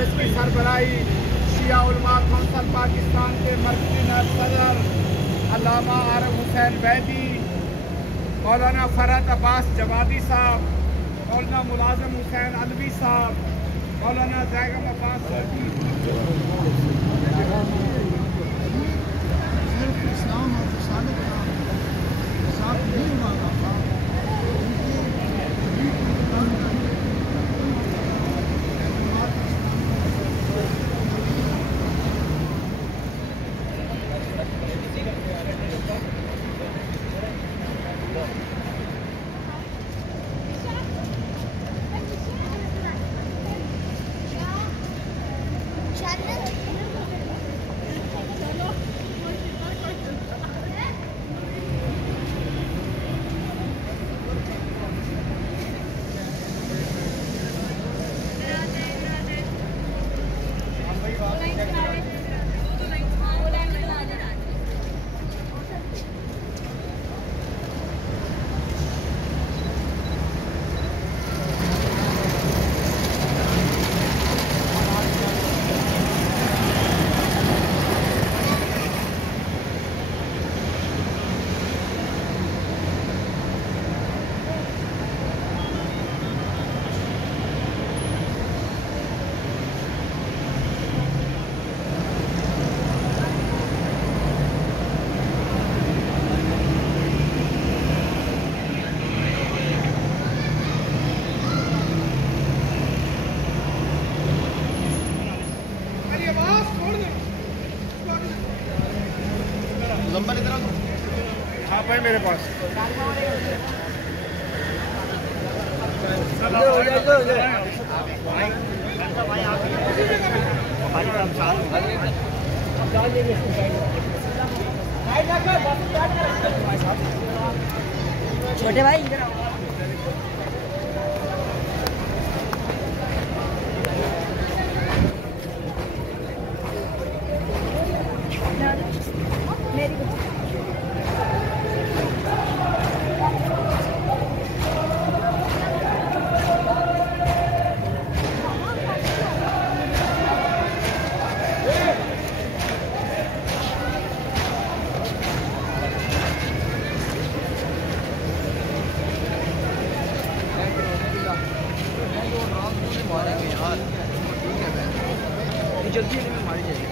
इसकी सरबराही शिया उलमा कौंसिल पाकिस्तान के मरकज़ी नायब सदर अल्लामा आरिफ हुसैन वैदी, मौलाना फरहत अब्बास जवादी साहब, मौलाना मुलाजिम हुसैन अलवी साहब, मौलाना जैगम अब्बास लंबा इधर हाँ भाई मेरे पास छोटे भाई जल्दी में मारी जाएगी।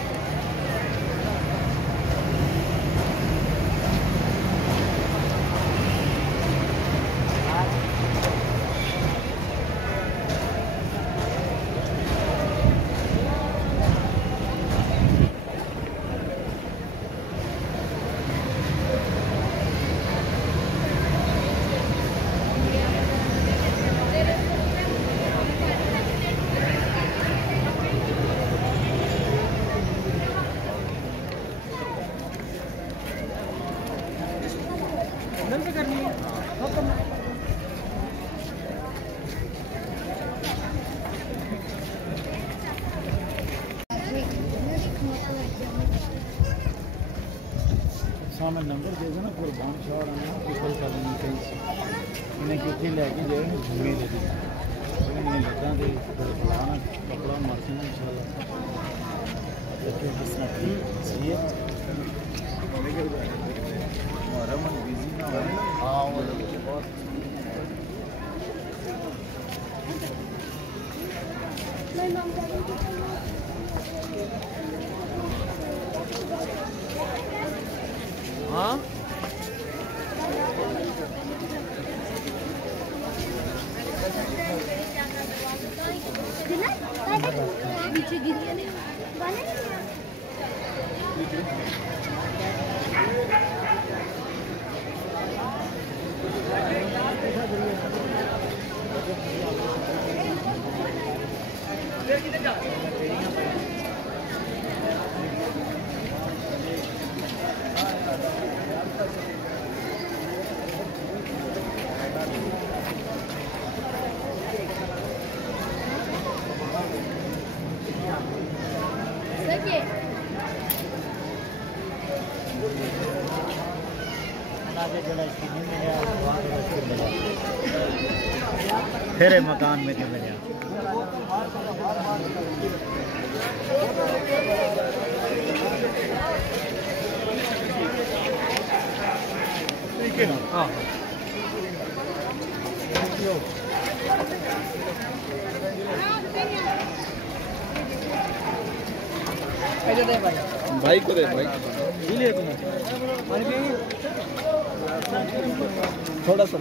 करनी है सामने नंबर दे देना कुर्बान शाह आना किसी का नहीं कहीं इन्हें कितने लेके जाए ना घूमे दे दी इन्हें लगा दे फलाना कपड़ा मर्सी ना इंशाल्लाह देखिए किस तरह सही है हमारा मन बिजी ना हो हाँ वो बहुत हाँ नीचे गिर गया फिर मकान में मिले ओके हाँ भाई को दे भाई ले तुम थोड़ा सा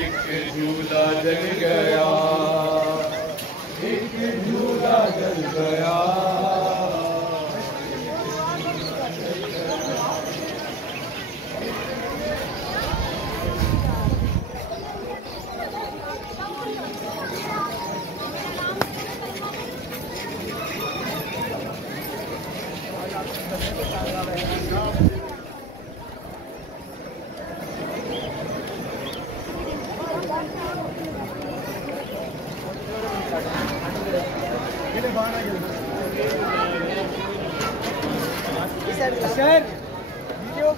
एक झूला जल गया, एक झूला जल गया। सर वीडियो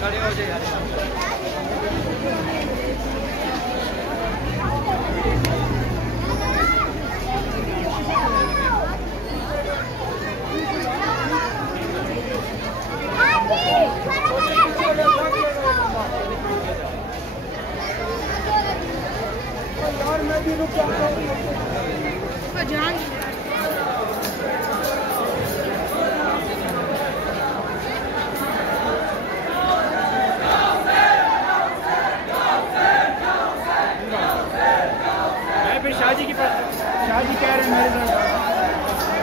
खड़े हो जाए यार शाहजी की शाहजी कह रहे हैं मेरे साथ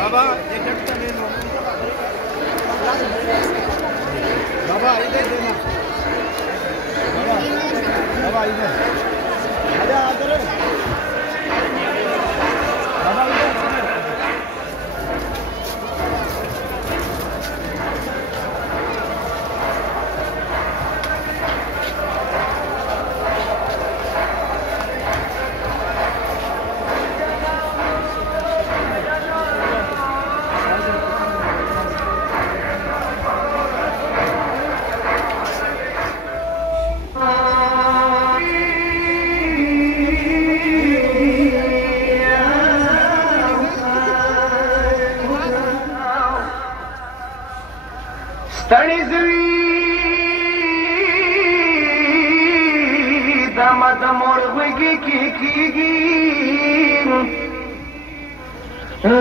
बाबा बाबा इधर देना बाबा इधर आजा इधर बाबा इधर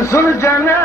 Zulcana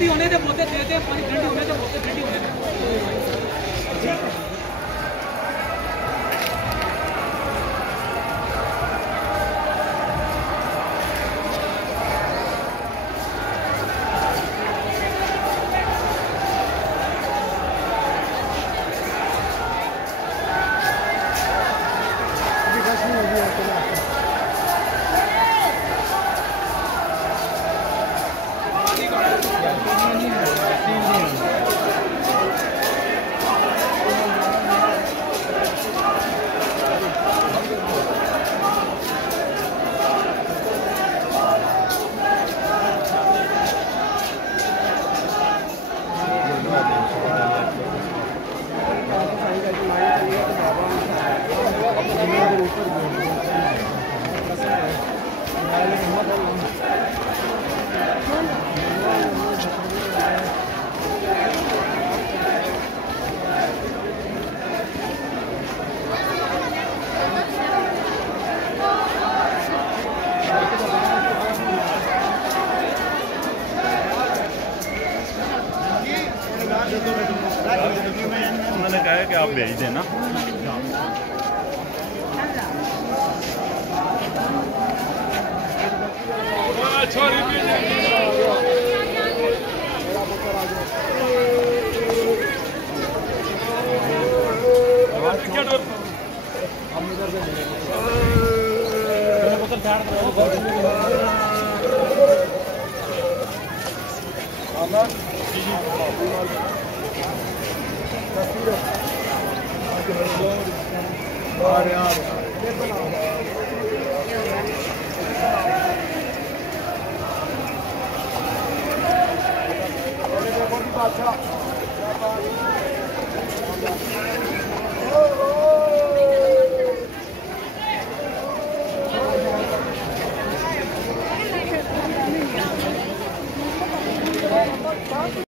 ठंडी होने से बोलते देते हैं, पानी ठंडी होने से बोलते ठंडी होने से। उन्होंने कहा है कि आप भेज देना।